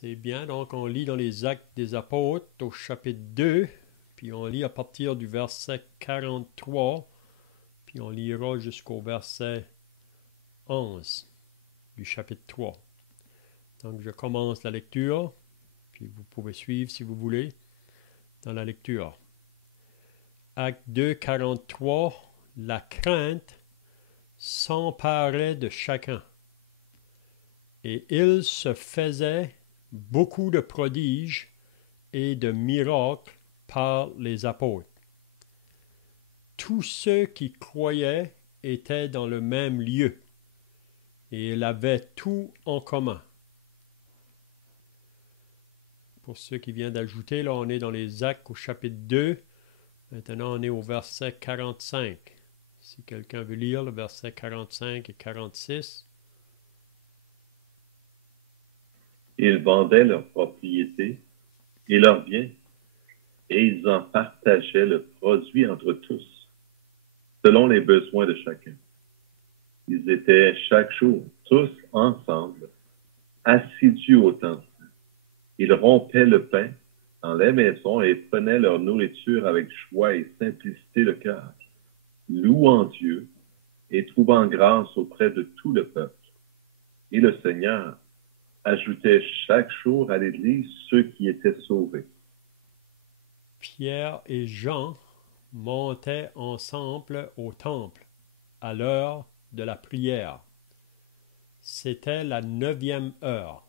C'est bien, donc on lit dans les Actes des Apôtres au chapitre 2, puis on lit à partir du verset 43, puis on lira jusqu'au verset 11 du chapitre 3. Donc je commence la lecture, puis vous pouvez suivre si vous voulez dans la lecture. Acte 2, 43, la crainte s'emparait de chacun, et il se faisait beaucoup de prodiges et de miracles par les apôtres. Tous ceux qui croyaient étaient dans le même lieu, et ils avaient tout en commun. Pour ceux qui viennent d'ajouter, là on est dans les Actes au chapitre 2. Maintenant on est au verset 45. Si quelqu'un veut lire le verset 45 et 46. Ils vendaient leurs propriétés et leurs biens, et ils en partageaient le produit entre tous, selon les besoins de chacun. Ils étaient chaque jour tous ensemble, assidus au temple. Ils rompaient le pain dans les maisons et prenaient leur nourriture avec joie et simplicité de cœur, louant Dieu et trouvant grâce auprès de tout le peuple. Et le Seigneur ajoutait chaque jour à l'Église ceux qui étaient sauvés. Pierre et Jean montaient ensemble au temple à l'heure de la prière. C'était la 9e heure.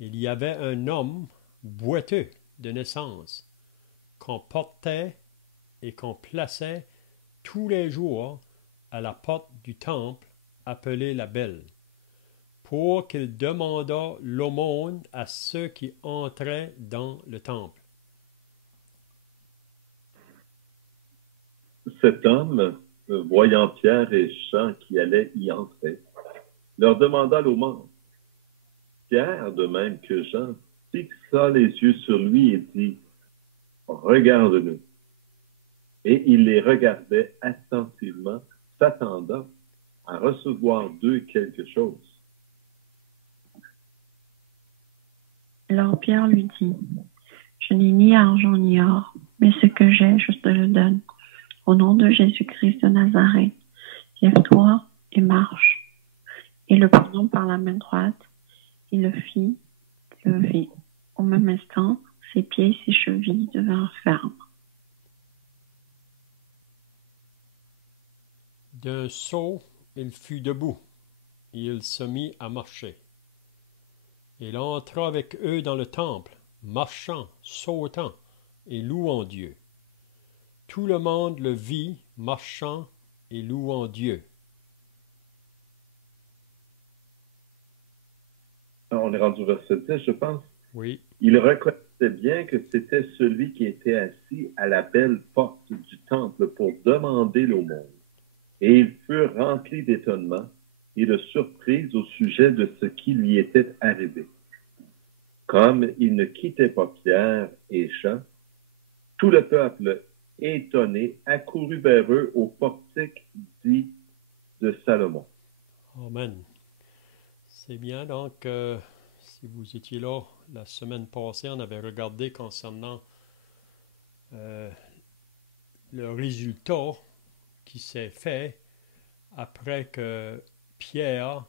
Il y avait un homme boiteux de naissance qu'on portait et qu'on plaçait tous les jours à la porte du temple appelée la Belle, pour qu'il demandât l'aumône à ceux qui entraient dans le temple. Cet homme, voyant Pierre et Jean qui allaient y entrer, leur demanda l'aumône. Pierre, de même que Jean, fixa les yeux sur lui et dit, « Regarde-nous. » Et il les regardait attentivement, s'attendant à recevoir d'eux quelque chose. Alors Pierre lui dit, « Je n'ai ni argent ni or, mais ce que j'ai, je te le donne. Au nom de Jésus-Christ de Nazareth, lève-toi et marche. » Et le prenant par la main droite, il le fit lever. Au même instant, ses pieds et ses chevilles devinrent fermes. D'un saut, il fut debout, et il se mit à marcher. Il entra avec eux dans le temple, marchant, sautant et louant Dieu. Tout le monde le vit marchant et louant Dieu. On est rendu au verset 10, je pense. Oui. Il reconnaissait bien que c'était celui qui était assis à la belle porte du temple pour demander l'aumône. Et ils furent remplis d'étonnement et de surprise au sujet de ce qui lui était arrivé. Comme il ne quittait pas Pierre et Jean, tout le peuple, étonné, accourut vers eux au portique dit de Salomon. Amen. C'est bien, donc, si vous étiez là la semaine passée, on avait regardé concernant le résultat qui s'est fait après que Pierre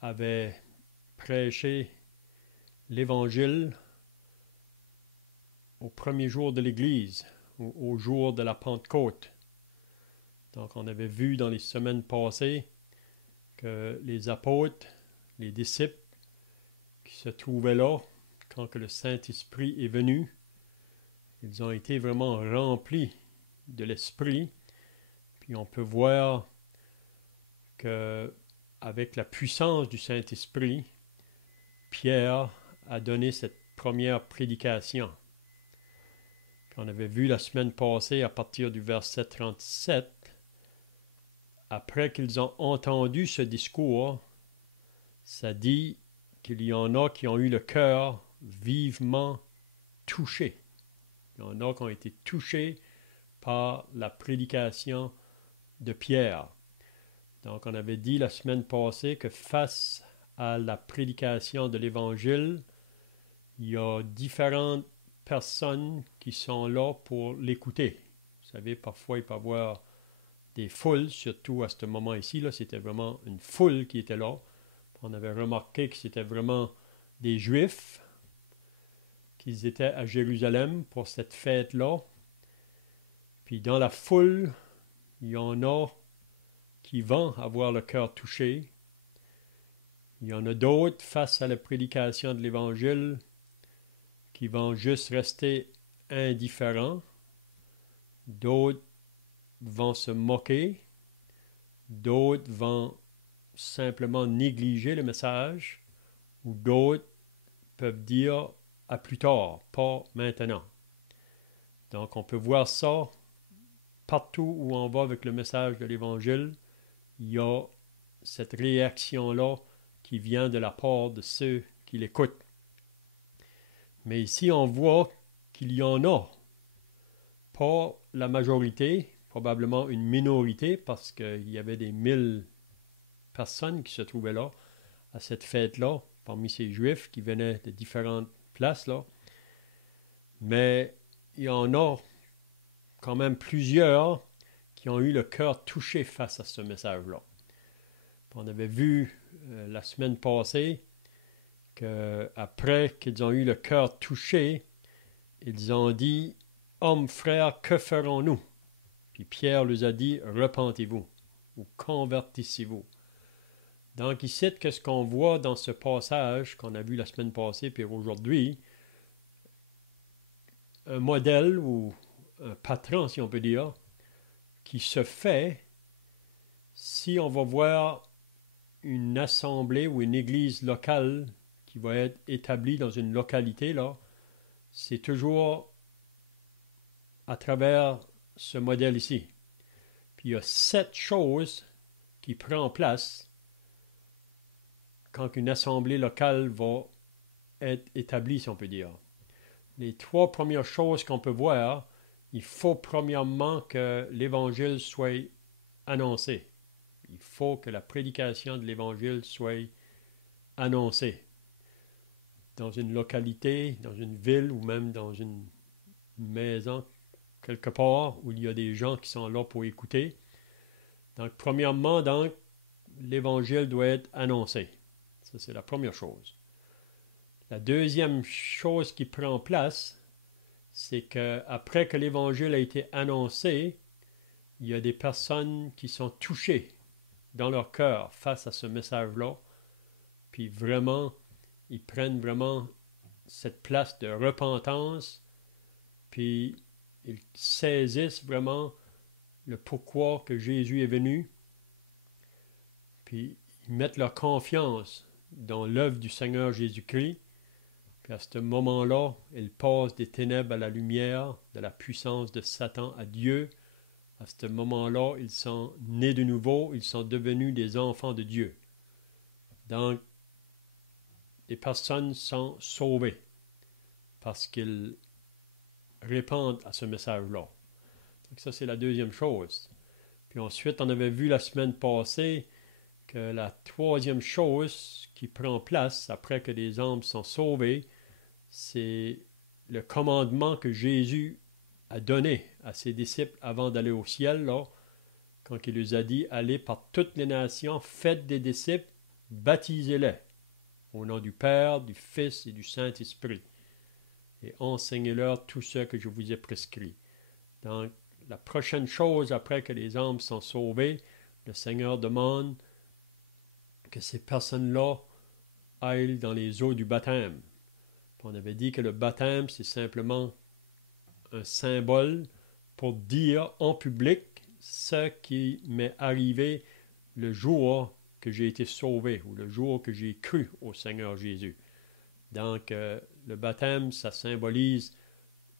avait prêché l'Évangile au premier jour de l'Église, au jour de la Pentecôte. Donc on avait vu dans les semaines passées que les apôtres, les disciples qui se trouvaient là, quand que le Saint-Esprit est venu, ils ont été vraiment remplis de l'Esprit. Puis on peut voir que avec la puissance du Saint-Esprit, Pierre a donné cette première prédication. Puis on avait vu la semaine passée à partir du verset 37, après qu'ils ont entendu ce discours, ça dit qu'il y en a qui ont eu le cœur vivement touché. Il y en a qui ont été touchés par la prédication de Pierre. Donc, on avait dit la semaine passée que face à la prédication de l'Évangile, il y a différentes personnes qui sont là pour l'écouter. Vous savez, parfois, il peut y avoir des foules, surtout à ce moment ici, là, c'était vraiment une foule qui était là. On avait remarqué que c'était vraiment des Juifs, qu'ils étaient à Jérusalem pour cette fête-là. Puis dans la foule, il y en a qui vont avoir le cœur touché. Il y en a d'autres face à la prédication de l'Évangile qui vont juste rester indifférents. D'autres vont se moquer. D'autres vont simplement négliger le message. Ou d'autres peuvent dire à plus tard, pas maintenant. Donc on peut voir ça partout où on va avec le message de l'Évangile. Il y a cette réaction-là qui vient de la part de ceux qui l'écoutent. Mais ici, on voit qu'il y en a, pas la majorité, probablement une minorité, parce qu'il y avait des 1000 personnes qui se trouvaient là, à cette fête-là, parmi ces Juifs qui venaient de différentes places, là. Mais il y en a quand même plusieurs qui ont eu le cœur touché face à ce message-là. On avait vu la semaine passée qu'après qu'ils ont eu le cœur touché, ils ont dit « Hommes, frères, que ferons-nous » Puis Pierre leur a dit « Repentez-vous ou convertissez-vous ». Donc ici, qu'est-ce qu'on voit dans ce passage qu'on a vu la semaine passée puis aujourd'hui? Un modèle ou un patron, si on peut dire, qui se fait si on va voir une assemblée ou une église locale qui va être établie dans une localité, là, c'est toujours à travers ce modèle ici. Puis il y a 7 choses qui prennent place quand une assemblée locale va être établie, si on peut dire. Les 3 premières choses qu'on peut voir, il faut premièrement que l'Évangile soit annoncé. Il faut que la prédication de l'Évangile soit annoncée. Dans une localité, dans une ville ou même dans une maison, quelque part où il y a des gens qui sont là pour écouter. Donc, premièrement, donc, l'Évangile doit être annoncé. Ça, c'est la première chose. La deuxième chose qui prend place, c'est qu'après que l'Évangile a été annoncé, il y a des personnes qui sont touchées dans leur cœur face à ce message-là, puis vraiment, ils prennent vraiment cette place de repentance, puis ils saisissent vraiment le pourquoi que Jésus est venu, puis ils mettent leur confiance dans l'œuvre du Seigneur Jésus-Christ, puis à ce moment-là, ils passent des ténèbres à la lumière, de la puissance de Satan à Dieu. À ce moment-là, ils sont nés de nouveau, ils sont devenus des enfants de Dieu. Donc, les personnes sont sauvées parce qu'ils répondent à ce message-là. Donc ça, c'est la deuxième chose. Puis ensuite, on avait vu la semaine passée que la troisième chose qui prend place après que les âmes sont sauvées, c'est le commandement que Jésus a donné à ses disciples avant d'aller au ciel, là, quand il leur a dit « Allez par toutes les nations, faites des disciples, baptisez-les au nom du Père, du Fils et du Saint-Esprit, et enseignez-leur tout ce que je vous ai prescrit. » Donc, la prochaine chose après que les âmes sont sauvées, le Seigneur demande que ces personnes-là aillent dans les eaux du baptême. On avait dit que le baptême, c'est simplement un symbole pour dire en public ce qui m'est arrivé le jour que j'ai été sauvé ou le jour que j'ai cru au Seigneur Jésus. Donc, le baptême, ça symbolise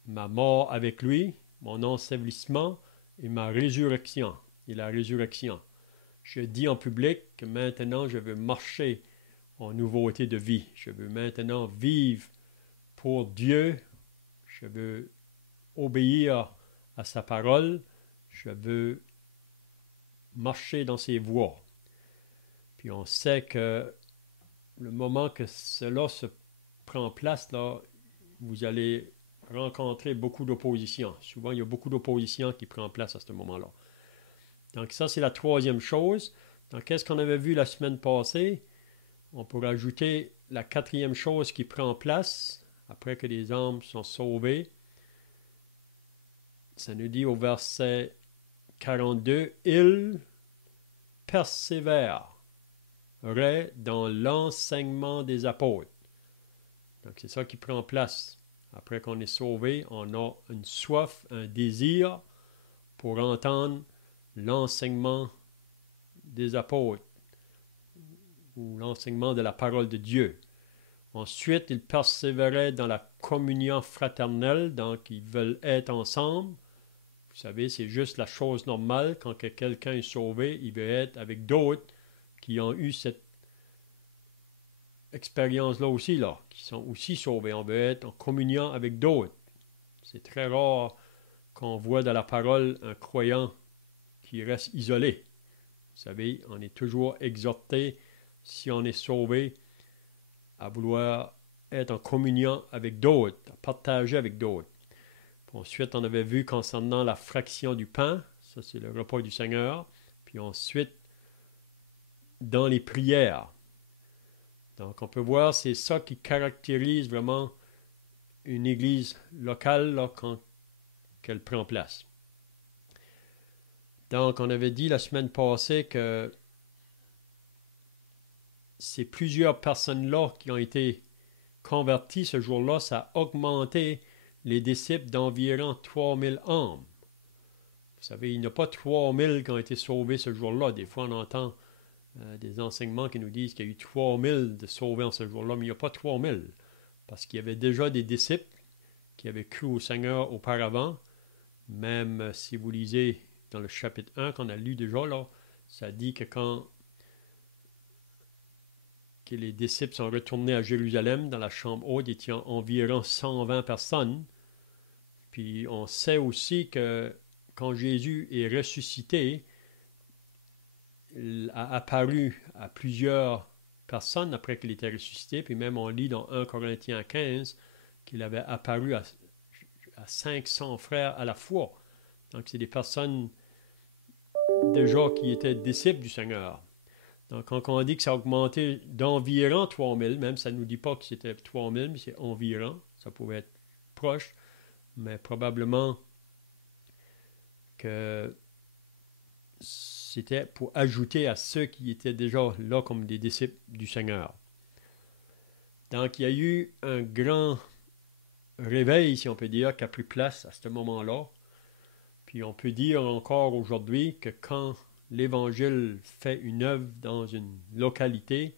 ma mort avec lui, mon ensevelissement et ma résurrection et la résurrection. Je dis en public que maintenant je veux marcher en nouveauté de vie. Je veux maintenant vivre pour Dieu. Je veux obéir à sa parole. Je veux marcher dans ses voies. Puis on sait que le moment que cela se prend place, là, vous allez rencontrer beaucoup d'opposition. Souvent, il y a beaucoup d'opposition qui prend place à ce moment-là. Donc ça, c'est la troisième chose. Donc, qu'est-ce qu'on avait vu la semaine passée? On pourrait ajouter la quatrième chose qui prend place après que les âmes sont sauvées. Ça nous dit au verset 42, « Il persévérerait dans l'enseignement des apôtres. » Donc, c'est ça qui prend place. Après qu'on est sauvé, on a une soif, un désir pour entendre l'enseignement des apôtres ou l'enseignement de la parole de Dieu. Ensuite, ils persévéraient dans la communion fraternelle, donc ils veulent être ensemble. Vous savez, c'est juste la chose normale. Quand quelqu'un est sauvé, il veut être avec d'autres qui ont eu cette expérience-là aussi, là, qui sont aussi sauvés. On veut être en communion avec d'autres. C'est très rare qu'on voit dans la parole un croyant qui reste isolé. Vous savez, on est toujours exhorté, si on est sauvé, à vouloir être en communion avec d'autres, à partager avec d'autres. Puis ensuite, on avait vu concernant la fraction du pain, ça c'est le repas du Seigneur, puis ensuite, dans les prières. Donc, on peut voir, c'est ça qui caractérise vraiment une église locale là, quand elle prend place. Donc, on avait dit la semaine passée que ces plusieurs personnes-là qui ont été converties ce jour-là, ça a augmenté les disciples d'environ 3000 âmes. Vous savez, il n'y a pas 3000 qui ont été sauvés ce jour-là. Des fois, on entend des enseignements qui nous disent qu'il y a eu 3000 de sauvés en ce jour-là, mais il n'y a pas 3000. Parce qu'il y avait déjà des disciples qui avaient cru au Seigneur auparavant. Même si vous lisez dans le chapitre 1 qu'on a lu déjà, là, ça dit que quand les disciples sont retournés à Jérusalem, dans la chambre haute, il y a environ 120 personnes. Puis on sait aussi que quand Jésus est ressuscité, il a apparu à plusieurs personnes après qu'il était ressuscité. Puis même on lit dans 1 Corinthiens 15 qu'il avait apparu à 500 frères à la fois. Donc c'est des personnes déjà qui étaient disciples du Seigneur. Donc, quand on dit que ça a augmenté d'environ 3000, même ça ne nous dit pas que c'était 3000, mais c'est environ, ça pouvait être proche, mais probablement que c'était pour ajouter à ceux qui étaient déjà là comme des disciples du Seigneur. Donc, il y a eu un grand réveil, si on peut dire, qui a pris place à ce moment-là. Puis on peut dire encore aujourd'hui que quand l'Évangile fait une œuvre dans une localité,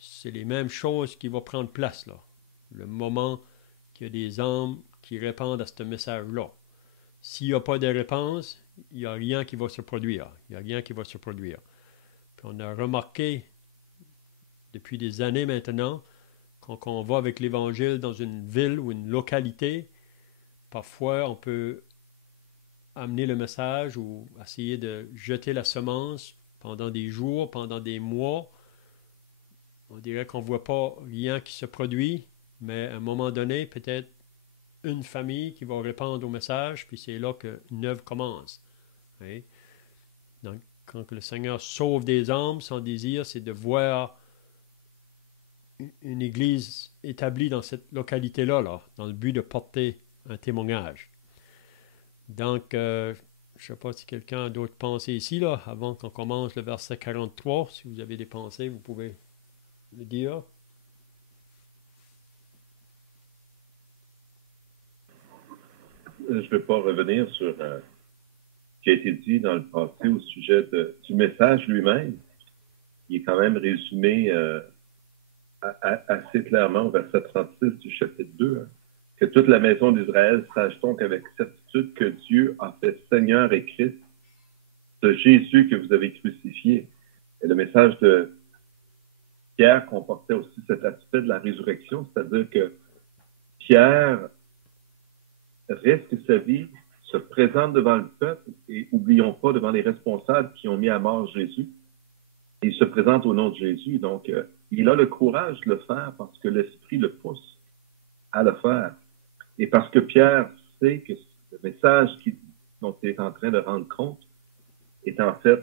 c'est les mêmes choses qui vont prendre place là. Le moment qu'il y a des âmes qui répondent à ce message-là. S'il n'y a pas de réponse, il n'y a rien qui va se produire. Il n'y a rien qui va se produire. Puis on a remarqué depuis des années maintenant, quand on va avec l'Évangile dans une ville ou une localité, parfois on peut amener le message ou essayer de jeter la semence pendant des jours, pendant des mois. On dirait qu'on ne voit pas rien qui se produit, mais à un moment donné, peut-être une famille qui va répondre au message, puis c'est là qu'une œuvre commence. Oui? Donc, quand le Seigneur sauve des âmes, son désir, c'est de voir une église établie dans cette localité-là, là, dans le but de porter un témoignage. Donc, je ne sais pas si quelqu'un a d'autres pensées ici, là, avant qu'on commence le verset 43. Si vous avez des pensées, vous pouvez le dire. Je ne vais pas revenir sur ce qui a été dit dans le passé au sujet du message lui-même. Il est quand même résumé assez clairement au verset 36 du chapitre 2. Hein. Que toute la maison d'Israël sache donc avec certitude que Dieu a fait Seigneur et Christ, ce Jésus que vous avez crucifié. Et le message de Pierre comportait aussi cet aspect de la résurrection, c'est-à-dire que Pierre risque sa vie, se présente devant le peuple et n'oublions pas devant les responsables qui ont mis à mort Jésus. Et il se présente au nom de Jésus, donc il a le courage de le faire parce que l'Esprit le pousse à le faire. Et parce que Pierre sait que le message dont il est en train de rendre compte est en fait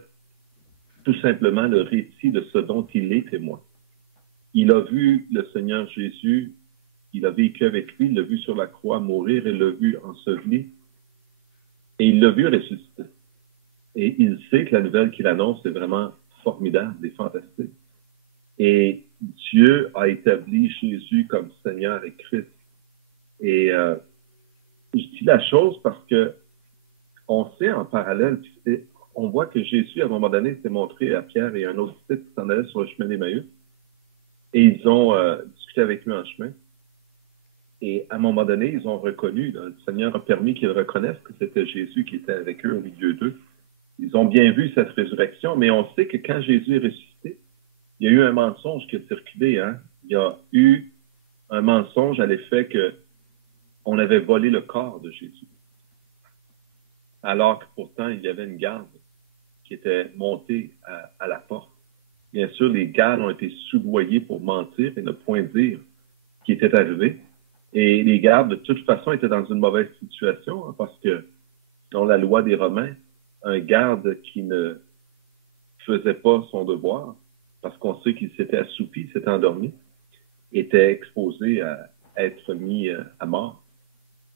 tout simplement le récit de ce dont il est témoin. Il a vu le Seigneur Jésus, il a vécu avec lui, il l'a vu sur la croix mourir, il l'a vu enseveli, et il l'a vu ressusciter. Et il sait que la nouvelle qu'il annonce est vraiment formidable et fantastique. Et Dieu a établi Jésus comme Seigneur et Christ. Et je dis la chose parce que on sait en parallèle, on voit que Jésus, à un moment donné, s'est montré à Pierre et un autre disciple qui s'en allait sur le chemin d'Emmaüs. Et ils ont discuté avec lui en chemin. Et à un moment donné, ils ont reconnu, le Seigneur a permis qu'ils reconnaissent que c'était Jésus qui était avec eux au milieu d'eux. Ils ont bien vu cette résurrection, mais on sait que quand Jésus est ressuscité, il y a eu un mensonge qui a circulé. Hein? Il y a eu un mensonge à l'effet qu'on avait volé le corps de Jésus. Alors que pourtant, il y avait une garde qui était montée à la porte. Bien sûr, les gardes ont été soudoyés pour mentir et ne point dire ce qui était arrivé. Et les gardes, de toute façon, étaient dans une mauvaise situation hein, parce que, dans la loi des Romains, un garde qui ne faisait pas son devoir, parce qu'on sait qu'il s'était assoupi, s'était endormi, était exposé à être mis à mort.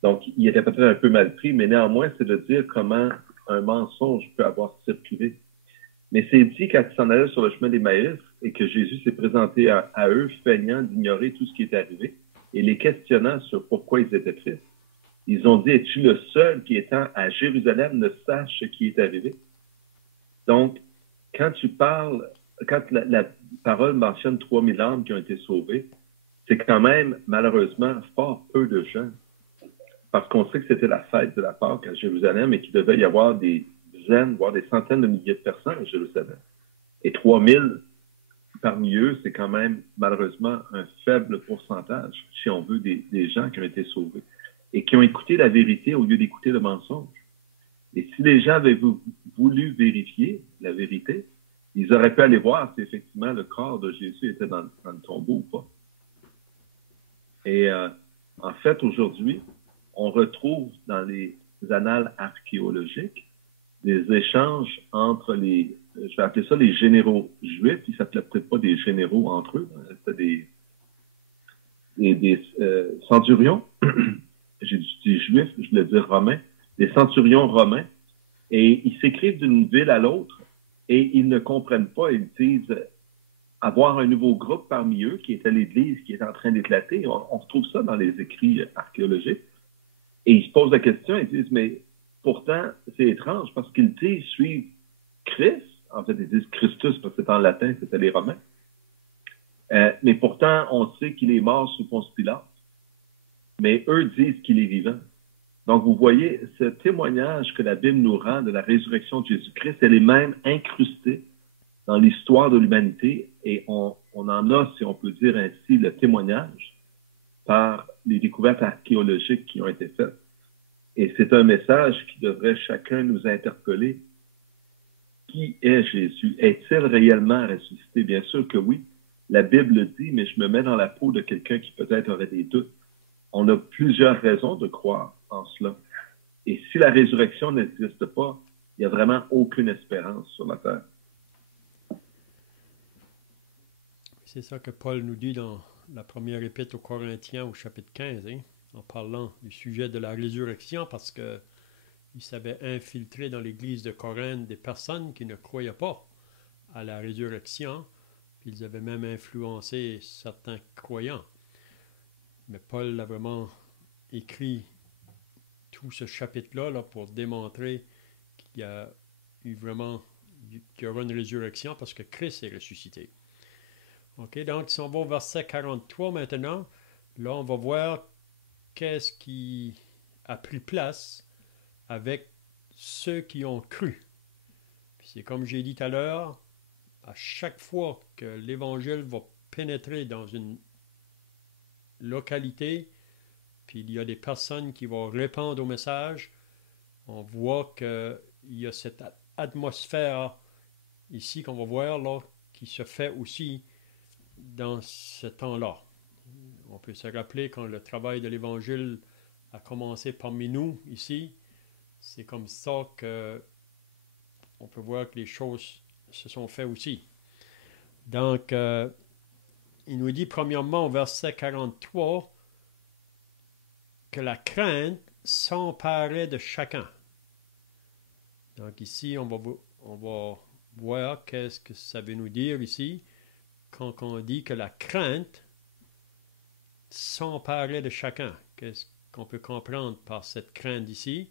Donc, il était peut-être un peu mal pris, mais néanmoins, c'est de dire comment un mensonge peut avoir circulé. Mais c'est dit quand ils s'en allaient sur le chemin d'Emmaüs et que Jésus s'est présenté à eux, feignant d'ignorer tout ce qui était arrivé et les questionnant sur pourquoi ils étaient tristes. Ils ont dit, es-tu le seul qui étant à Jérusalem ne sache ce qui est arrivé? Donc, quand tu parles, quand la parole mentionne 3000 âmes qui ont été sauvées, c'est quand même, malheureusement, fort peu de gens. Parce qu'on sait que c'était la fête de la Pâque à Jérusalem et qu'il devait y avoir des dizaines, voire des centaines de milliers de personnes à Jérusalem. Et 3000 parmi eux, c'est quand même, malheureusement, un faible pourcentage, si on veut, des gens qui ont été sauvés et qui ont écouté la vérité au lieu d'écouter le mensonge. Et si les gens avaient voulu vérifier la vérité, ils auraient pu aller voir si effectivement le corps de Jésus était dans le tombeau ou pas. Et en fait, aujourd'hui, on retrouve dans les annales archéologiques des échanges entre je vais appeler ça les généraux juifs, ils ne s'appelaient peut-être pas des généraux entre eux, c'était des centurions, j'ai dit juifs, je voulais dire romains, des centurions romains, et ils s'écrivent d'une ville à l'autre, et ils ne comprennent pas, ils disent avoir un nouveau groupe parmi eux, qui était l'Église, qui est en train d'éclater. On retrouve ça dans les écrits archéologiques. Et ils se posent la question, ils disent, mais pourtant, c'est étrange, parce qu'ils disent suivre Christ, en fait, ils disent Christus, parce que c'est en latin, c'était les Romains. Mais pourtant, on sait qu'il est mort sous Ponce Pilate. Mais eux disent qu'il est vivant. Donc, vous voyez, ce témoignage que la Bible nous rend de la résurrection de Jésus-Christ, elle est même incrustée dans l'histoire de l'humanité et on en a, si on peut dire ainsi, le témoignage par les découvertes archéologiques qui ont été faites. Et c'est un message qui devrait chacun nous interpeller. Qui est Jésus? Est-il réellement ressuscité? Bien sûr que oui. La Bible le dit, mais je me mets dans la peau de quelqu'un qui peut-être aurait des doutes. On a plusieurs raisons de croire en cela. Et si la résurrection n'existe pas, il n'y a vraiment aucune espérance sur la terre. C'est ça que Paul nous dit dans la première épître aux Corinthiens au chapitre 15, hein, en parlant du sujet de la résurrection, parce qu'il s'avait infiltré dans l'église de Corinthe des personnes qui ne croyaient pas à la résurrection, puis ils avaient même influencé certains croyants. Mais Paul a vraiment écrit tout ce chapitre-là là, pour démontrer qu'il y a eu vraiment, qu'il y aura une résurrection parce que Christ est ressuscité. OK, donc si on va au verset 43 maintenant, là on va voir qu'est-ce qui a pris place avec ceux qui ont cru. Puis c'est comme j'ai dit tout à l'heure, à chaque fois que l'Évangile va pénétrer dans une localité, puis il y a des personnes qui vont répondre au message, on voit qu'il y a cette atmosphère ici qu'on va voir là, qui se fait aussi dans ce temps-là. On peut se rappeler quand le travail de l'Évangile a commencé parmi nous ici, c'est comme ça que on peut voir que les choses se sont faites aussi. Donc, il nous dit premièrement au verset 43 que la crainte s'emparait de chacun. Donc ici, on va voir qu'est-ce que ça veut nous dire ici quand on dit que la crainte s'emparait de chacun. Qu'est-ce qu'on peut comprendre par cette crainte ici?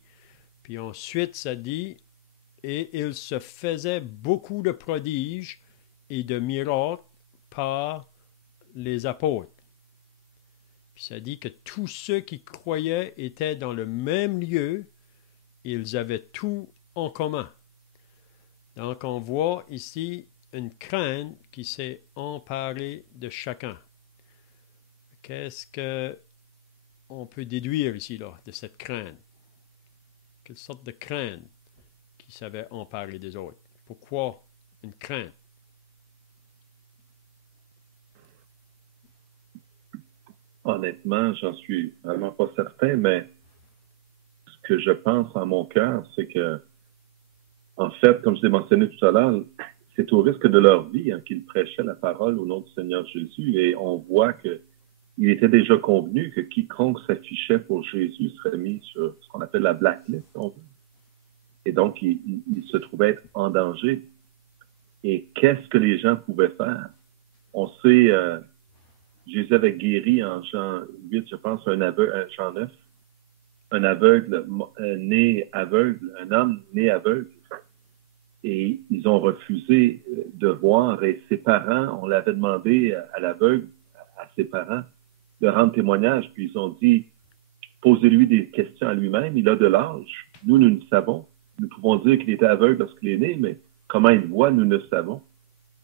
Puis ensuite, ça dit « Et il se faisait beaucoup de prodiges et de miracles par les apôtres. » Puis ça dit que tous ceux qui croyaient étaient dans le même lieu et ils avaient tout en commun. Donc on voit ici une crainte qui s'est emparée de chacun. Qu'est-ce qu'on peut déduire ici là, de cette crainte? Quelle sorte de crainte qui s'avait emparé des autres? Pourquoi une crainte? Honnêtement, j'en suis vraiment pas certain, mais ce que je pense en mon cœur, c'est que, en fait, comme je l'ai mentionné tout à l'heure, c'est au risque de leur vie qu'ils prêchaient la parole au nom du Seigneur Jésus, et on voit qu'il était déjà convenu que quiconque s'affichait pour Jésus serait mis sur ce qu'on appelle la blacklist, si on veut. Et donc, il se trouvait être en danger. Et qu'est-ce que les gens pouvaient faire? On sait, Jésus avait guéri en Jean 8, je pense, Jean 9, un aveugle né aveugle, un homme né aveugle. Et ils ont refusé de voir. Et ses parents, on l'avait demandé à l'aveugle, à ses parents, de rendre témoignage. Puis ils ont dit, posez-lui des questions à lui-même. Il a de l'âge. Nous le savons. Nous pouvons dire qu'il était aveugle lorsqu'il est né, mais comment il voit, nous ne le savons.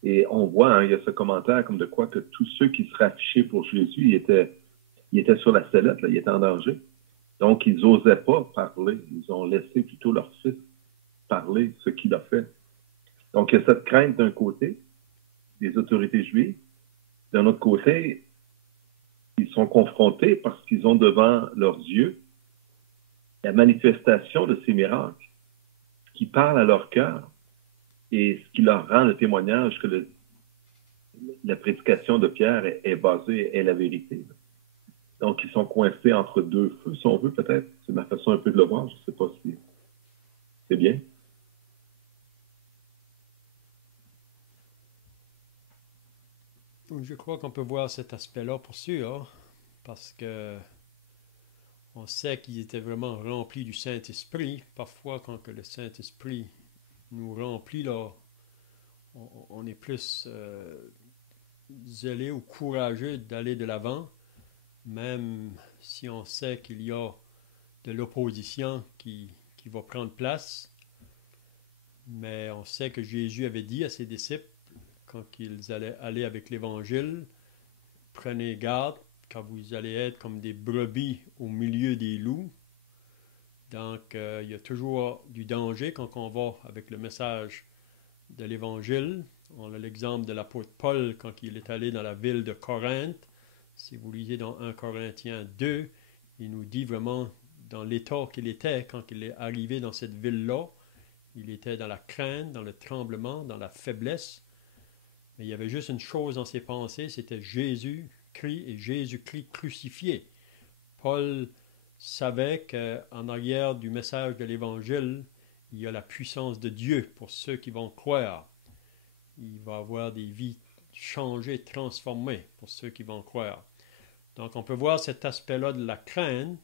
Et on voit, il y a ce commentaire comme de quoi que tous ceux qui seraient affichés pour Jésus, ils étaient sur la sellette, là, ils étaient en danger. Donc, ils n'osaient pas parler. Ils ont laissé plutôt leur fils parler ce qu'il a fait. Donc, il y a cette crainte d'un côté, des autorités juives. D'un autre côté, ils sont confrontés parce qu'ils ont devant leurs yeux la manifestation de ces miracles qui parlent à leur cœur et ce qui leur rend le témoignage que la prédication de Pierre est basée, est la vérité. Donc, ils sont coincés entre deux feux, si on veut, peut-être. C'est ma façon un peu de le voir. Je ne sais pas si c'est bien. Je crois qu'on peut voir cet aspect-là pour sûr, parce que on sait qu'ils étaient vraiment remplis du Saint-Esprit. Parfois, quand que le Saint-Esprit nous remplit, là, on est plus zélé ou courageux d'aller de l'avant, même si on sait qu'il y a de l'opposition qui va prendre place. Mais on sait que Jésus avait dit à ses disciples, quand ils allaient aller avec l'Évangile, prenez garde, car vous allez être comme des brebis au milieu des loups. Donc, il y a toujours du danger quand on va avec le message de l'Évangile. On a l'exemple de l'apôtre Paul quand il est allé dans la ville de Corinthe. Si vous lisez dans 1 Corinthiens 2, il nous dit vraiment dans l'état qu'il était quand il est arrivé dans cette ville-là. Il était dans la crainte, dans le tremblement, dans la faiblesse. Mais il y avait juste une chose dans ses pensées, c'était Jésus-Christ et Jésus-Christ crucifié. Paul savait qu'en arrière du message de l'Évangile, il y a la puissance de Dieu pour ceux qui vont croire. Il va y avoir des vies changées, transformées pour ceux qui vont croire. Donc on peut voir cet aspect-là de la crainte,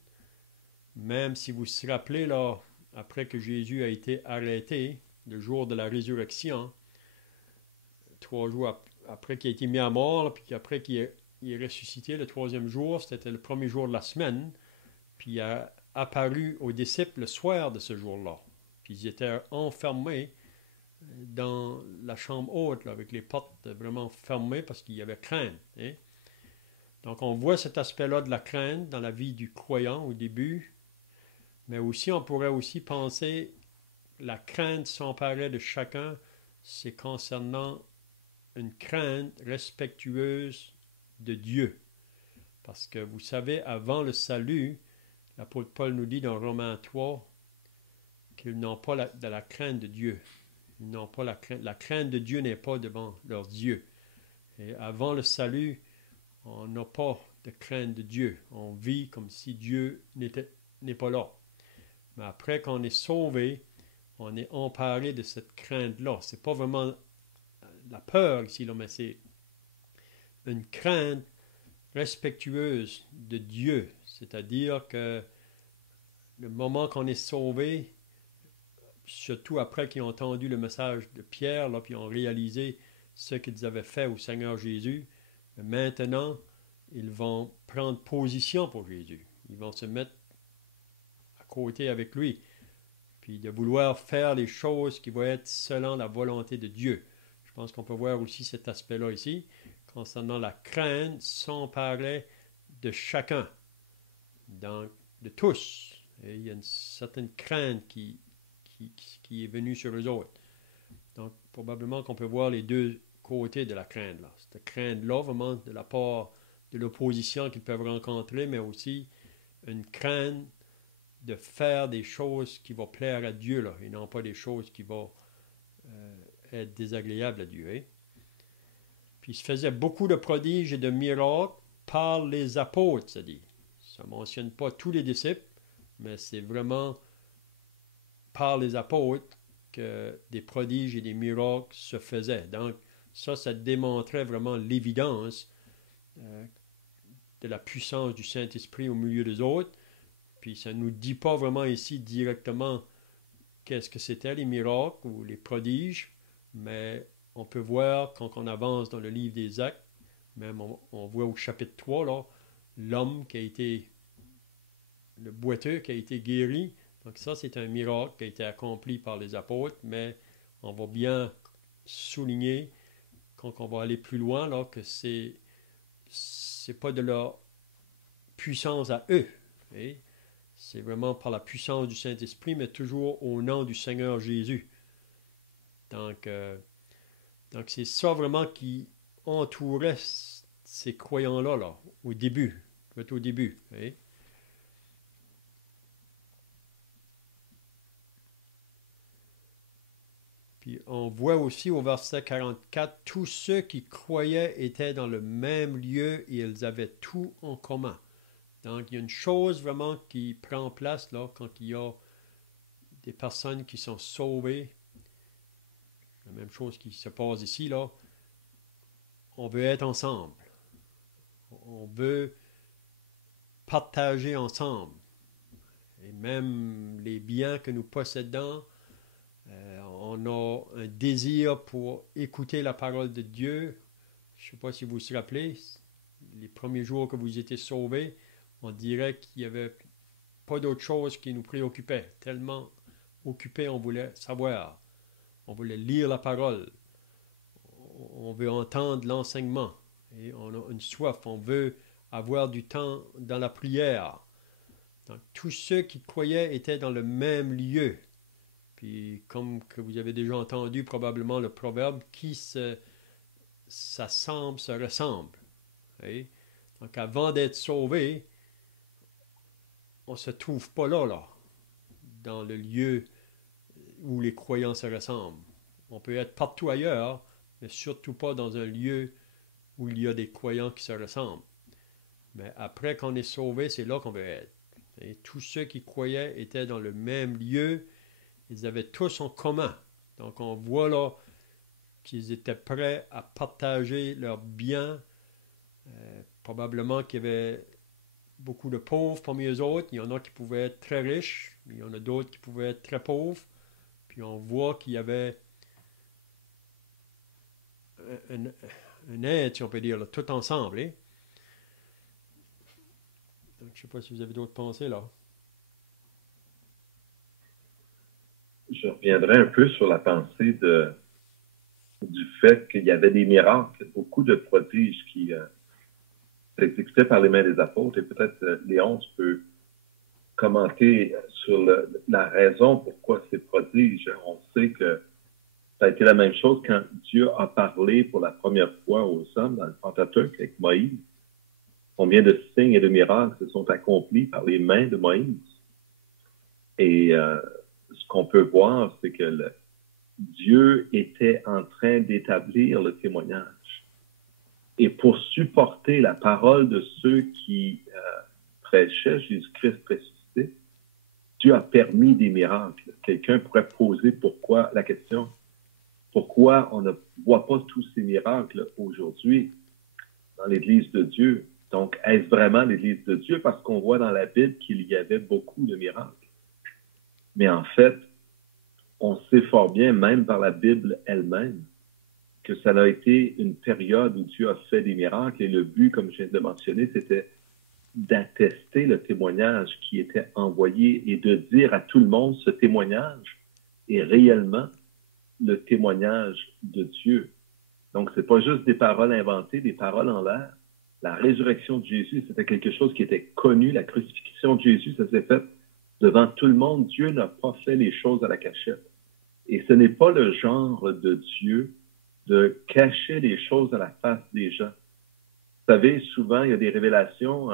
même si vous vous rappelez, là, après que Jésus a été arrêté, le jour de la résurrection, 3 jours après qu'il a été mis à mort, puis après qu'il est ressuscité le 3e jour, c'était le 1er jour de la semaine, puis il a apparu aux disciples le soir de ce jour-là. Puis ils étaient enfermés dans la chambre haute, là, avec les portes vraiment fermées parce qu'il y avait crainte. Hein? Donc on voit cet aspect-là de la crainte dans la vie du croyant au début, mais aussi on pourrait aussi penser la crainte s'emparait de chacun, c'est concernant une crainte respectueuse de Dieu. Parce que vous savez, avant le salut, l'apôtre Paul nous dit dans Romains 3 qu'ils n'ont pas de la crainte de Dieu. Ils n'ont pas la crainte de Dieu n'est pas devant leurs yeux. Et avant le salut, on n'a pas de crainte de Dieu. On vit comme si Dieu n'est pas là. Mais après qu'on est sauvé, on est emparé de cette crainte-là. Ce n'est pas vraiment la peur ici, là, mais c'est une crainte respectueuse de Dieu. C'est-à-dire que le moment qu'on est sauvé, surtout après qu'ils ont entendu le message de Pierre, là, puis ont réalisé ce qu'ils avaient fait au Seigneur Jésus, maintenant, ils vont prendre position pour Jésus. Ils vont se mettre à côté avec lui, puis de vouloir faire les choses qui vont être selon la volonté de Dieu. Je pense qu'on peut voir aussi cet aspect-là ici, concernant la crainte s'emparer de chacun, donc de tous. Et il y a une certaine crainte qui est venue sur eux autres. Donc, probablement qu'on peut voir les deux côtés de la crainte. Là. Cette crainte-là, vraiment, de la part de l'opposition qu'ils peuvent rencontrer, mais aussi une crainte de faire des choses qui vont plaire à Dieu, là, et non pas des choses qui vont être désagréables à Dieu. Hein? Puis il se faisait beaucoup de prodiges et de miracles par les apôtres, c'est-à-dire. Ça ne mentionne pas tous les disciples, mais c'est vraiment par les apôtres que des prodiges et des miracles se faisaient. Donc, ça démontrait vraiment l'évidence de la puissance du Saint-Esprit au milieu des autres. Puis ça ne nous dit pas vraiment ici directement qu'est-ce que c'était les miracles ou les prodiges, mais on peut voir quand on avance dans le livre des Actes, même on voit au chapitre 3, là, l'homme qui a été, le boiteux qui a été guéri. Donc ça, c'est un miracle qui a été accompli par les apôtres, mais on va bien souligner, quand on va aller plus loin, là, que c'est pas de leur puissance à eux. Okay? C'est vraiment par la puissance du Saint-Esprit, mais toujours au nom du Seigneur Jésus. Donc c'est ça vraiment qui entourait ces croyants-là, là, au début, tout au début. Okay? Puis on voit aussi au verset 44, tous ceux qui croyaient étaient dans le même lieu et ils avaient tout en commun. Donc il y a une chose vraiment qui prend place là quand il y a des personnes qui sont sauvées. La même chose qui se passe ici, là. On veut être ensemble. On veut partager ensemble. Et même les biens que nous possédons, on a un désir pour écouter la parole de Dieu. Je ne sais pas si vous vous rappelez, les premiers jours que vous étiez sauvés, on dirait qu'il n'y avait pas d'autre chose qui nous préoccupait. Tellement occupés, on voulait savoir. On voulait lire la parole. On veut entendre l'enseignement. Et on a une soif. On veut avoir du temps dans la prière. Donc, tous ceux qui croyaient étaient dans le même lieu. Puis, comme que vous avez déjà entendu probablement le proverbe, qui s'assemble se ressemble. Okay? Donc, avant d'être sauvé, on ne se trouve pas là, dans le lieu où les croyants se ressemblent. On peut être partout ailleurs, mais surtout pas dans un lieu où il y a des croyants qui se ressemblent. Mais après qu'on est sauvé, c'est là qu'on veut être. Et tous ceux qui croyaient étaient dans le même lieu. Ils avaient tous en commun. Donc, on voit là qu'ils étaient prêts à partager leurs biens. Probablement qu'il y avait beaucoup de pauvres parmi eux autres. Il y en a qui pouvaient être très riches. Il y en a d'autres qui pouvaient être très pauvres. Puis on voit qu'il y avait un aide, si on peut dire, là, tout ensemble. Hein? Donc, je ne sais pas si vous avez d'autres pensées là. Je reviendrai un peu sur la pensée du fait qu'il y avait des miracles, beaucoup de prodiges qui s'exécutaient par les mains des apôtres. Et peut-être Léon, tu peux commenter sur la raison pourquoi ces prodiges. On sait que Ça a été la même chose quand Dieu a parlé pour la première fois aux hommes dans le Pentateuque avec Moïse. Combien de signes et de miracles se sont accomplis par les mains de Moïse. Et ce qu'on peut voir, c'est que Dieu était en train d'établir le témoignage. Et pour supporter la parole de ceux qui prêchaient Jésus-Christ ressuscité, Dieu a permis des miracles. Quelqu'un pourrait poser la question, pourquoi on ne voit pas tous ces miracles aujourd'hui dans l'Église de Dieu? Donc, est-ce vraiment l'Église de Dieu? Parce qu'on voit dans la Bible qu'il y avait beaucoup de miracles. Mais en fait, on sait fort bien, même par la Bible elle-même, que ça a été une période où Dieu a fait des miracles et le but, comme je viens de le mentionner, c'était d'attester le témoignage qui était envoyé et de dire à tout le monde ce témoignage est réellement le témoignage de Dieu. Donc, c'est pas juste des paroles inventées, des paroles en l'air. La résurrection de Jésus, c'était quelque chose qui était connu. La crucifixion de Jésus, ça s'est fait devant tout le monde. Dieu n'a pas fait les choses à la cachette. Et ce n'est pas le genre de Dieu de cacher les choses à la face des gens. Vous savez, souvent, il y a des révélations.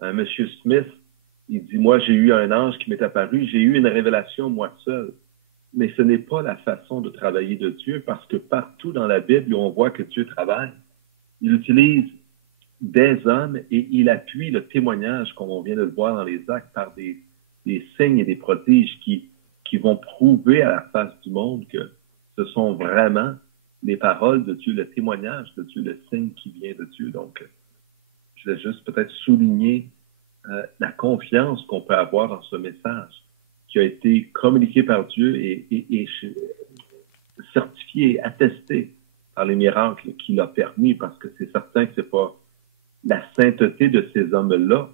Un monsieur Smith, il dit, moi, j'ai eu un ange qui m'est apparu, j'ai eu une révélation moi seul. Mais ce n'est pas la façon de travailler de Dieu, parce que partout dans la Bible où on voit que Dieu travaille, il utilise des hommes et il appuie le témoignage, comme on vient de le voir dans les actes, par des signes et des prodiges qui vont prouver à la face du monde que ce sont vraiment les paroles de Dieu, le témoignage de Dieu, le signe qui vient de Dieu. Donc, je vais juste peut-être souligner la confiance qu'on peut avoir dans ce message qui a été communiqué par Dieu et certifié, attesté par les miracles qu'il a permis, parce que c'est certain que c'est pas la sainteté de ces hommes-là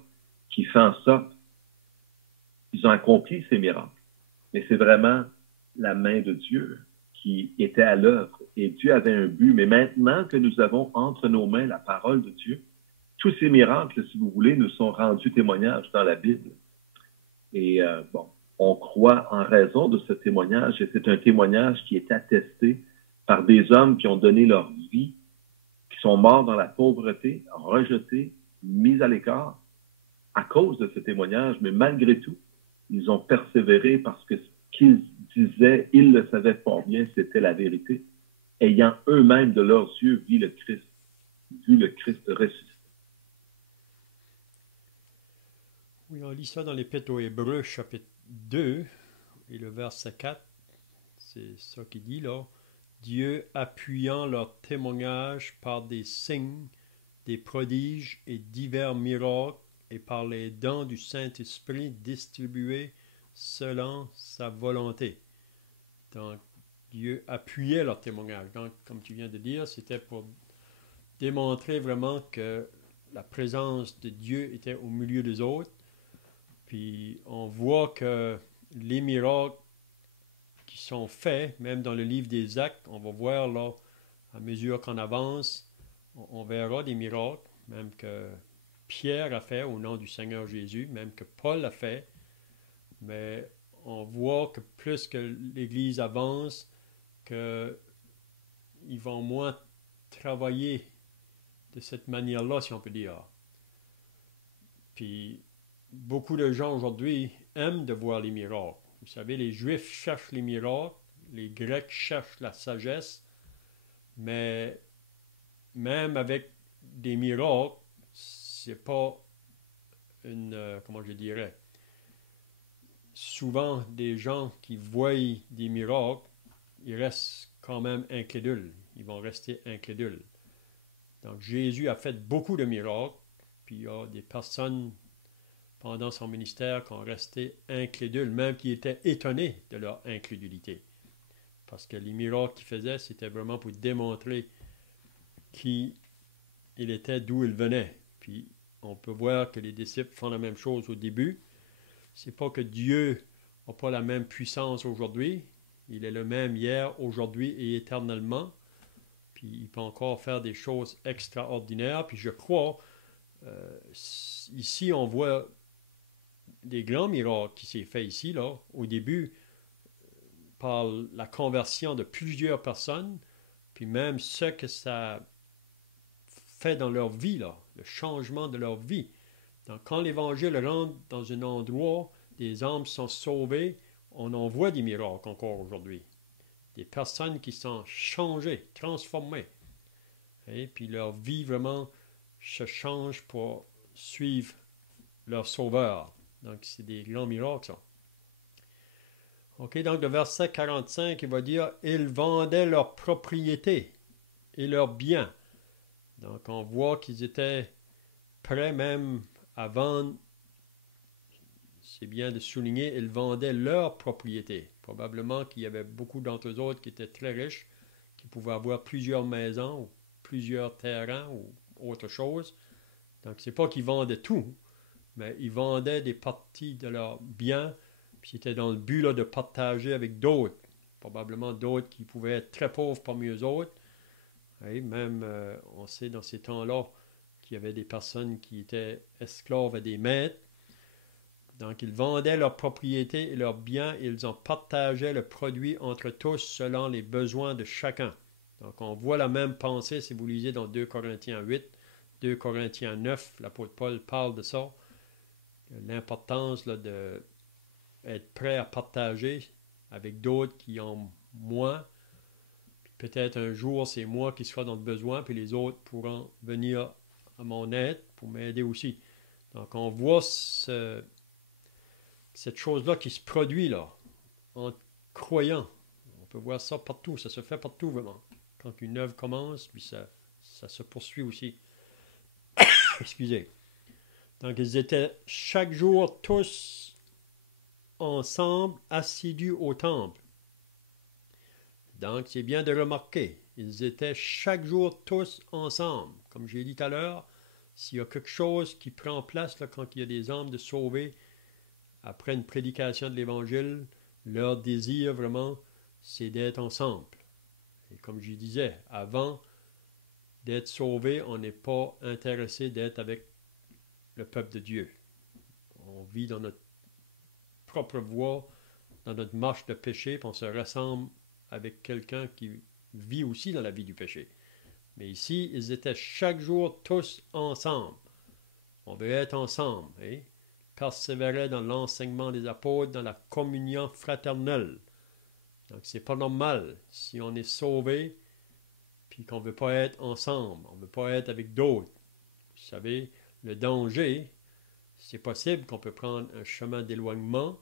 qui fait en sorte qu'ils ont accompli ces miracles. Mais c'est vraiment la main de Dieu qui était à l'œuvre. Et Dieu avait un but. Mais maintenant que nous avons entre nos mains la parole de Dieu, tous ces miracles, si vous voulez, nous sont rendus témoignages dans la Bible. Et on croit en raison de ce témoignage, et c'est un témoignage qui est attesté par des hommes qui ont donné leur vie, qui sont morts dans la pauvreté, rejetés, mis à l'écart à cause de ce témoignage, mais malgré tout, ils ont persévéré parce que ce qu'ils disaient, ils le savaient fort bien, c'était la vérité, ayant eux-mêmes de leurs yeux vu le Christ ressuscité. Oui, on lit ça dans l'Épître aux Hébreux, chapitre 2, et le verset 4, c'est ça qui dit là. Dieu appuyant leur témoignage par des signes, des prodiges et divers miracles, et par les dons du Saint-Esprit distribués selon sa volonté. Donc, Dieu appuyait leur témoignage. Donc, comme tu viens de dire, c'était pour démontrer vraiment que la présence de Dieu était au milieu des autres. Puis, on voit que les miracles qui sont faits, même dans le livre des Actes, on va voir là, à mesure qu'on avance, on verra des miracles, même que Pierre a fait au nom du Seigneur Jésus, même que Paul a fait, mais on voit que plus que l'Église avance, qu'ils vont moins travailler de cette manière-là, si on peut dire. Puis, beaucoup de gens aujourd'hui aiment de voir les miracles. Vous savez, les Juifs cherchent les miracles, les Grecs cherchent la sagesse, mais même avec des miracles, c'est pas comment je dirais, souvent des gens qui voient des miracles, ils restent quand même incrédules. Ils vont rester incrédules. Donc Jésus a fait beaucoup de miracles, puis il y a des personnes pendant son ministère qui ont resté incrédules, même qui étaient étonnés de leur incrédulité. Parce que les miracles qu'il faisait, c'était vraiment pour démontrer qui il était, d'où il venait. Puis on peut voir que les disciples font la même chose au début. C'est pas que Dieu n'a pas la même puissance aujourd'hui. Il est le même hier, aujourd'hui et éternellement. Puis il peut encore faire des choses extraordinaires. Puis je crois, ici on voit des grands miracles qui s'est fait ici, là. Au début, par la conversion de plusieurs personnes, puis même ce que ça fait dans leur vie, là, le changement de leur vie. Donc, quand l'Évangile rentre dans un endroit, des âmes sont sauvées, on en voit des miracles encore aujourd'hui. Des personnes qui sont changées, transformées. Et puis leur vie vraiment se change pour suivre leur Sauveur. Donc, c'est des grands miracles, ça. OK, donc le verset 45, il va dire « Ils vendaient leurs propriétés et leurs biens. » Donc, on voit qu'ils étaient prêts même à vendre. C'est bien de souligner, ils vendaient leurs propriétés. Probablement qu'il y avait beaucoup d'entre eux autres qui étaient très riches, qui pouvaient avoir plusieurs maisons, ou plusieurs terrains, ou autre chose. Donc, c'est pas qu'ils vendaient tout, mais ils vendaient des parties de leurs biens, puis c'était dans le but là, de partager avec d'autres. Probablement d'autres qui pouvaient être très pauvres parmi eux autres. Et même, on sait dans ces temps-là qu'il y avait des personnes qui étaient esclaves à des maîtres. Donc, ils vendaient leurs propriétés et leurs biens et ils en partageaient le produit entre tous selon les besoins de chacun. Donc, on voit la même pensée si vous lisez dans 2 Corinthiens 8, 2 Corinthiens 9, l'apôtre Paul parle de ça, l'importance là, d'être prêt à partager avec d'autres qui ont moins. Peut-être un jour, c'est moi qui serai dans le besoin, puis les autres pourront venir à mon aide pour m'aider aussi. Donc, on voit cette chose-là qui se produit là, en croyant. On peut voir ça partout, ça se fait partout vraiment. Quand une œuvre commence, puis ça se poursuit aussi. Excusez. Donc, ils étaient chaque jour tous ensemble, assidus au temple. Donc, c'est bien de remarquer, ils étaient chaque jour tous ensemble. Comme j'ai dit tout à l'heure, s'il y a quelque chose qui prend place là, quand il y a des âmes de sauver, après une prédication de l'Évangile, leur désir vraiment, c'est d'être ensemble. Et comme je disais, avant d'être sauvé, on n'est pas intéressé d'être avec le peuple de Dieu. On vit dans notre propre voie, dans notre marche de péché, puis on se ressemble avec quelqu'un qui vit aussi dans la vie du péché. Mais ici, ils étaient chaque jour tous ensemble. On veut être ensemble. Hein? Persévérer dans l'enseignement des apôtres, dans la communion fraternelle. Donc, c'est pas normal si on est sauvé puis qu'on ne veut pas être ensemble, on ne veut pas être avec d'autres. Vous savez, le danger, c'est possible qu'on peut prendre un chemin d'éloignement,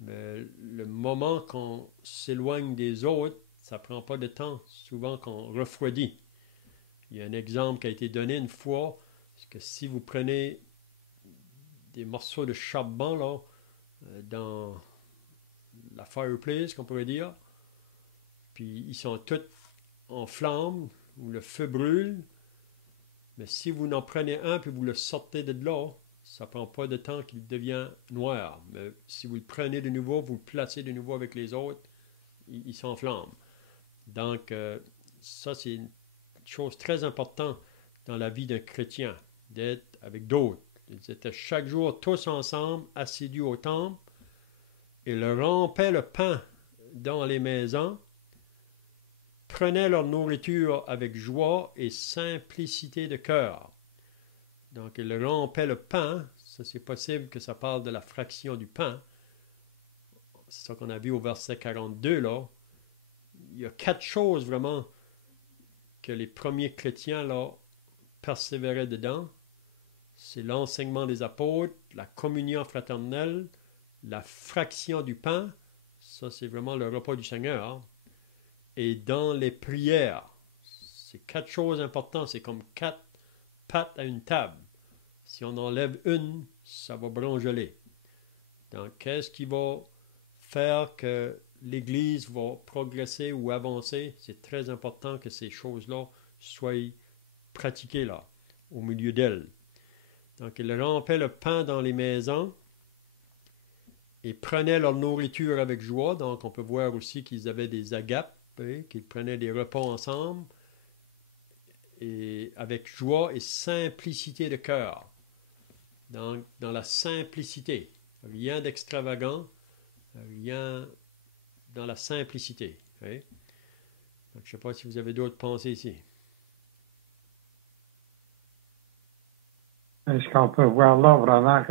mais le moment qu'on s'éloigne des autres, ça ne prend pas de temps, souvent qu'on refroidit. Il y a un exemple qui a été donné une fois, c'est que si vous prenez des morceaux de charbon là, dans la fireplace, qu'on pourrait dire, puis ils sont tous en flammes, où le feu brûle, mais si vous en prenez un puis vous le sortez de là, ça ne prend pas de temps qu'il devient noir. Mais si vous le prenez de nouveau, vous le placez de nouveau avec les autres, il s'enflamme. Donc, ça, c'est une chose très importante dans la vie d'un chrétien, d'être avec d'autres. Ils étaient chaque jour tous ensemble, assidus au temple. Ils rompaient le pain dans les maisons, prenaient leur nourriture avec joie et simplicité de cœur. Donc, ils rompaient le pain. Ça, c'est possible que ça parle de la fraction du pain. C'est ça qu'on a vu au verset 42, là. Il y a 4 choses, vraiment, que les premiers chrétiens, là, persévéraient dedans. C'est l'enseignement des apôtres, la communion fraternelle, la fraction du pain. Ça, c'est vraiment le repas du Seigneur. Hein? Et dans les prières. C'est 4 choses importantes. C'est comme 4 pattes à une table. Si on enlève une, ça va brongeler. Donc, qu'est-ce qui va faire que l'Église va progresser ou avancer? C'est très important que ces choses-là soient pratiquées là, au milieu d'elles. Donc, ils rompaient le pain dans les maisons et prenaient leur nourriture avec joie. Donc, on peut voir aussi qu'ils avaient des agapes, qu'ils prenaient des repas ensemble et avec joie et simplicité de cœur. Donc, dans la simplicité, rien d'extravagant, rien dans la simplicité. Okay? Donc, je ne sais pas si vous avez d'autres pensées ici. Est-ce qu'on peut voir là vraiment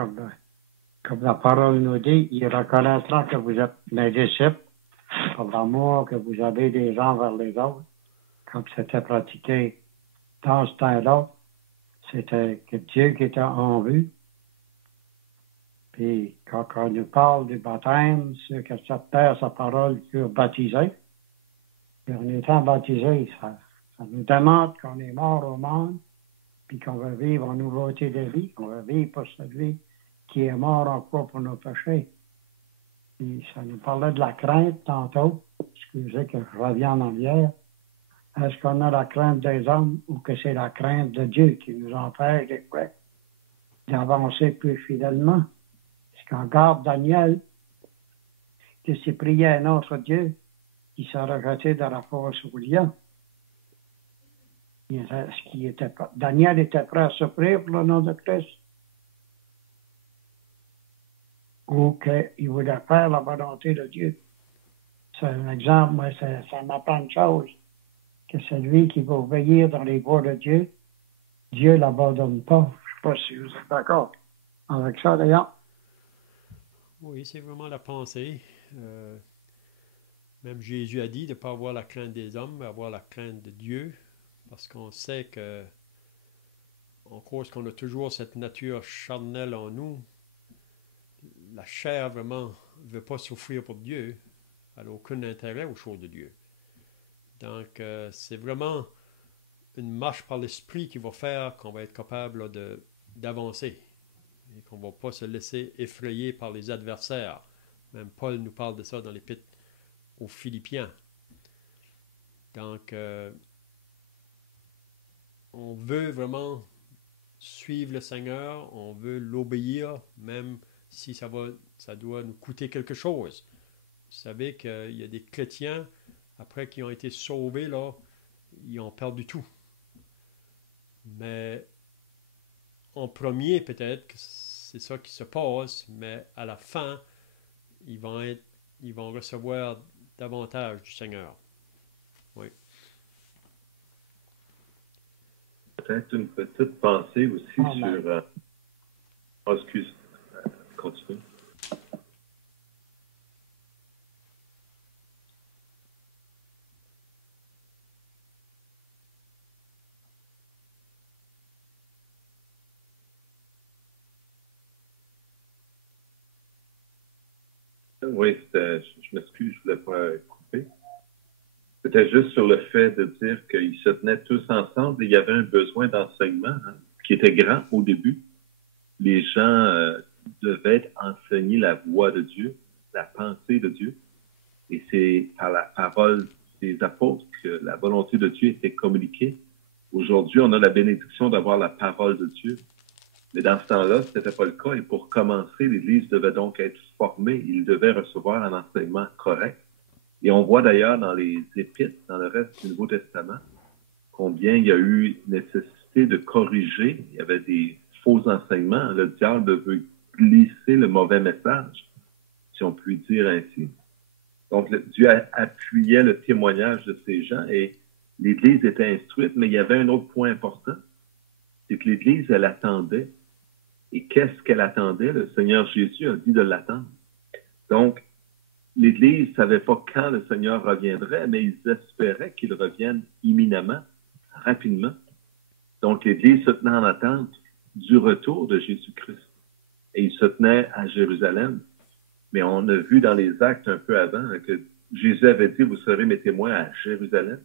comme la parole nous dit, il reconnaîtra que vous êtes mes disciples par l'amour que vous avez des uns vers les autres, comme c'était pratiqué dans ce temps-là. C'était que Dieu qui était en vue. Puis quand on nous parle du baptême, ceux qui acceptèrent sa parole furent baptisés. Et en étant baptisés, ça nous demande qu'on est mort au monde, puis qu'on va vivre en nouveauté de vie, qu'on va vivre pour cette vie qui est mort encore pour nos péchés. Puis ça nous parlait de la crainte tantôt. Excusez que je revienne en arrière. Est-ce qu'on a la crainte des hommes ou que c'est la crainte de Dieu qui nous empêche des fois d'avancer plus fidèlement? Parce qu'on regarde Daniel, que s'il priait à un autre Dieu, il serait jeté de la force au lion. Daniel était prêt à souffrir pour le nom de Christ. Ou qu'il voulait faire la volonté de Dieu. C'est un exemple, moi, ça m'apprend une chose, que celui qui va obéir dans les voies de Dieu, Dieu ne l'abandonne pas. Je ne sais pas si vous êtes d'accord avec ça, d'ailleurs. Oui, c'est vraiment la pensée. Même Jésus a dit de ne pas avoir la crainte des hommes, mais avoir la crainte de Dieu, parce qu'on sait que, en cause qu'on a toujours cette nature charnelle en nous, la chair vraiment ne veut pas souffrir pour Dieu, elle n'a aucun intérêt aux choses de Dieu. Donc, c'est vraiment une marche par l'esprit qui va faire qu'on va être capable d'avancer et qu'on ne va pas se laisser effrayer par les adversaires. Même Paul nous parle de ça dans l'Épître aux Philippiens. Donc, on veut vraiment suivre le Seigneur, on veut l'obéir, même si ça doit nous coûter quelque chose. Vous savez qu'il y a des chrétiens, après qu'ils ont été sauvés, là, ils ont perdu tout. Mais en premier, peut-être que c'est ça qui se passe, mais à la fin, ils vont recevoir davantage du Seigneur. Oui. Peut-être une petite pensée aussi sur... excuse, continue. Oui, je m'excuse, je ne voulais pas couper. C'était juste sur le fait de dire qu'ils se tenaient tous ensemble et il y avait un besoin d'enseignement qui était grand au début. Les gens devaient enseigner la voix de Dieu, la pensée de Dieu. Et c'est par la parole des apôtres que la volonté de Dieu était communiquée. Aujourd'hui, on a la bénédiction d'avoir la parole de Dieu. Mais dans ce temps-là, ce n'était pas le cas. Et pour commencer, l'Église devait donc être formée. Il devait recevoir un enseignement correct. Et on voit d'ailleurs dans les Épîtres, dans le reste du Nouveau Testament, combien il y a eu nécessité de corriger. Il y avait des faux enseignements. Le diable veut glisser le mauvais message, si on peut dire ainsi. Donc, Dieu appuyait le témoignage de ces gens et l'Église était instruite, mais il y avait un autre point important, c'est que l'Église, elle attendait. Et qu'est-ce qu'elle attendait? Le Seigneur Jésus a dit de l'attendre. Donc, l'Église ne savait pas quand le Seigneur reviendrait, mais ils espéraient qu'il revienne imminemment, rapidement. Donc, l'Église se tenait en attente du retour de Jésus-Christ. Et il se tenait à Jérusalem. Mais on a vu dans les actes un peu avant que Jésus avait dit, vous serez mes témoins à Jérusalem,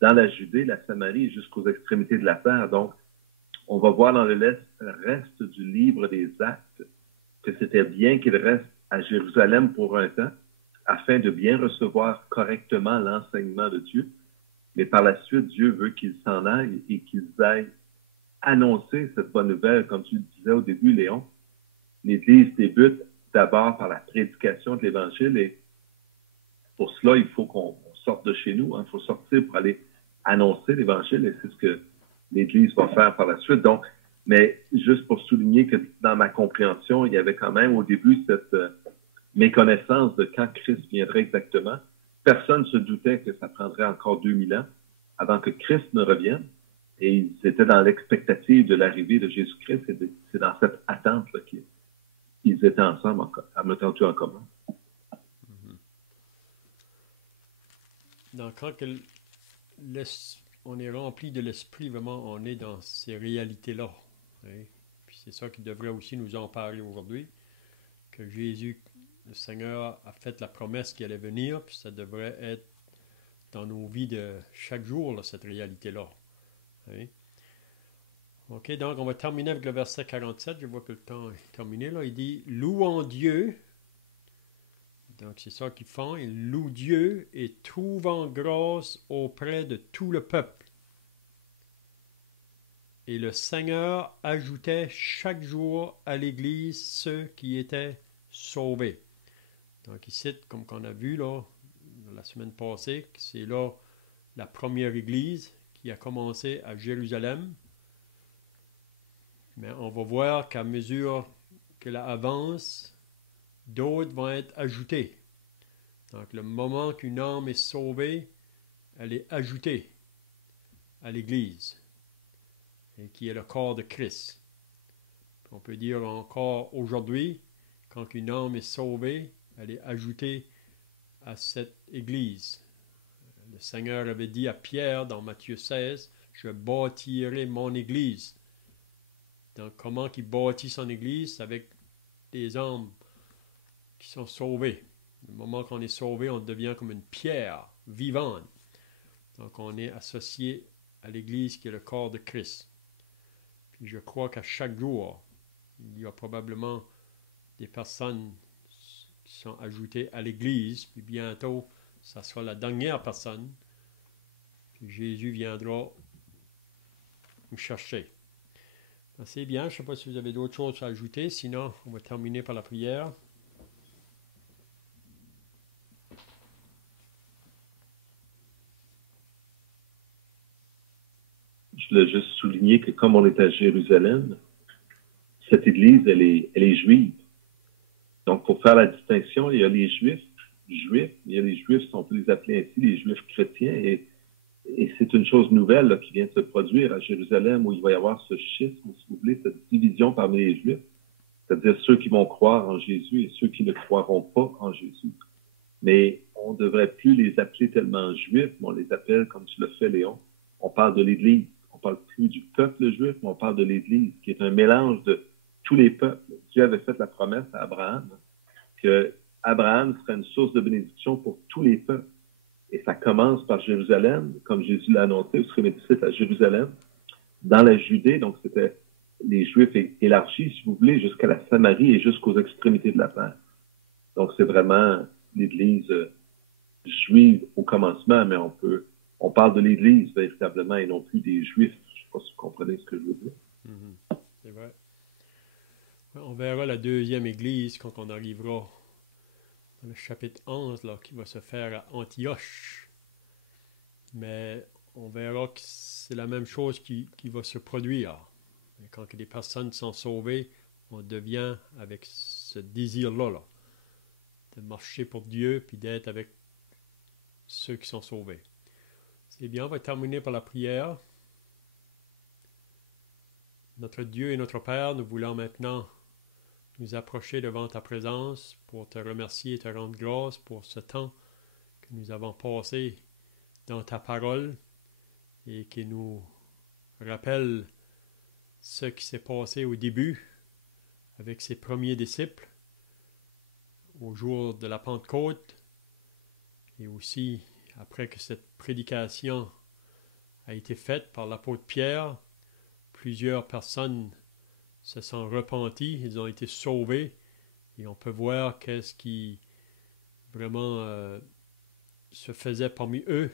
dans la Judée, la Samarie, jusqu'aux extrémités de la terre. Donc, on va voir dans le reste du livre des actes que c'était bien qu'il reste à Jérusalem pour un temps, afin de bien recevoir correctement l'enseignement de Dieu. Mais par la suite, Dieu veut qu'ils s'en aillent et qu'ils aillent annoncer cette bonne nouvelle, comme tu le disais au début, Léon. L'Église débute d'abord par la prédication de l'Évangile et pour cela, il faut qu'on sorte de chez nous. Il faut sortir pour aller annoncer l'Évangile et c'est ce que l'Église va faire par la suite. Donc, mais juste pour souligner que dans ma compréhension, il y avait quand même au début méconnaissance de quand Christ viendrait exactement. Personne ne se doutait que ça prendrait encore 2000 ans avant que Christ ne revienne. Et ils étaient dans l'expectative de l'arrivée de Jésus-Christ. C'est dans cette attente-là qu'ils étaient ensemble, en mettant tout en commun. Donc, quand on est rempli de l'Esprit, vraiment, on est dans ces réalités-là. Hein? Puis c'est ça qui devrait aussi nous en parler aujourd'hui, que Jésus, le Seigneur, a fait la promesse qu'il allait venir, puis ça devrait être dans nos vies de chaque jour, là, cette réalité-là. Hein? OK, donc on va terminer avec le verset 47. Je vois que le temps est terminé. Là. Il dit « Louons Dieu ». Donc c'est ça qu'ils font. Ils louent Dieu et trouvant grâce auprès de tout le peuple. Et le Seigneur ajoutait chaque jour à l'Église ceux qui étaient sauvés. Donc il cite, comme qu'on a vu là, la semaine passée, que c'est là la première Église qui a commencé à Jérusalem. Mais on va voir qu'à mesure que la avance, d'autres vont être ajoutés. Donc, le moment qu'une âme est sauvée, elle est ajoutée à l'Église, et qui est le corps de Christ. On peut dire encore aujourd'hui, quand une âme est sauvée, elle est ajoutée à cette Église. Le Seigneur avait dit à Pierre dans Matthieu 16, « Je bâtirai mon Église ». Donc, comment il bâtit son Église? C'est avec des âmes qui sont sauvées. Le moment qu'on est sauvé, on devient comme une pierre vivante. Donc, on est associé à l'Église qui est le corps de Christ. Puis, je crois qu'à chaque jour, il y a probablement des personnes qui sont ajoutées à l'Église. Puis, bientôt, ça sera la dernière personne. Puis, Jésus viendra nous chercher. C'est bien. Je ne sais pas si vous avez d'autres choses à ajouter. Sinon, on va terminer par la prière. Je voulais juste souligner que comme on est à Jérusalem, cette Église, elle est juive. Donc, pour faire la distinction, il y a les juifs, il y a les juifs, si on peut les appeler ainsi, les juifs chrétiens, et c'est une chose nouvelle là, qui vient de se produire à Jérusalem, où il va y avoir ce schisme, si vous voulez, cette division parmi les juifs, c'est-à-dire ceux qui vont croire en Jésus et ceux qui ne croiront pas en Jésus. Mais on ne devrait plus les appeler tellement juifs, mais on les appelle, comme tu l'as fait, Léon, on parle de l'Église. On parle plus du peuple juif, mais on parle de l'Église, qui est un mélange de tous les peuples. Dieu avait fait la promesse à Abraham que Abraham serait une source de bénédiction pour tous les peuples. Et ça commence par Jérusalem, comme Jésus l'a annoncé, vous serez mes disciples à Jérusalem, dans la Judée, donc c'était les Juifs élargis, si vous voulez, jusqu'à la Samarie et jusqu'aux extrémités de la terre. Donc c'est vraiment l'Église juive au commencement, mais on parle de l'Église véritablement et non plus des Juifs. Je ne sais pas si vous comprenez ce que je veux dire. C'est vrai. On verra la deuxième Église quand on arrivera dans le chapitre 11 là, qui va se faire à Antioche. Mais on verra que c'est la même chose qui va se produire. Et quand les personnes sont sauvées, on devient avec ce désir-là, là, de marcher pour Dieu puis d'être avec ceux qui sont sauvés. C'est bien, on va terminer par la prière. Notre Dieu et notre Père, nous voulons maintenant nous approcher devant ta présence pour te remercier et te rendre grâce pour ce temps que nous avons passé dans ta parole et qui nous rappelle ce qui s'est passé au début avec ses premiers disciples au jour de la Pentecôte et aussi après que cette prédication a été faite par l'apôtre Pierre, plusieurs personnes se sont repenties, ils ont été sauvés et on peut voir qu'est-ce qui vraiment se faisait parmi eux.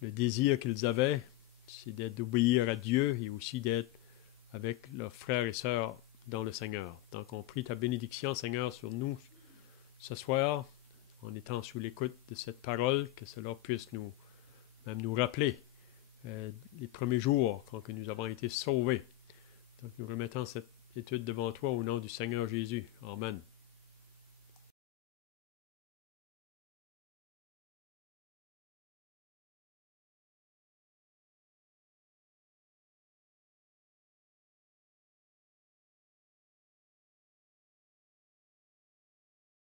Le désir qu'ils avaient, c'est d'obéir à Dieu et aussi d'être avec leurs frères et sœurs dans le Seigneur. Donc on prie ta bénédiction, Seigneur, sur nous ce soir, en étant sous l'écoute de cette parole, que cela puisse nous rappeler les premiers jours quand que nous avons été sauvés. Donc nous remettons cette étude devant toi au nom du Seigneur Jésus. Amen.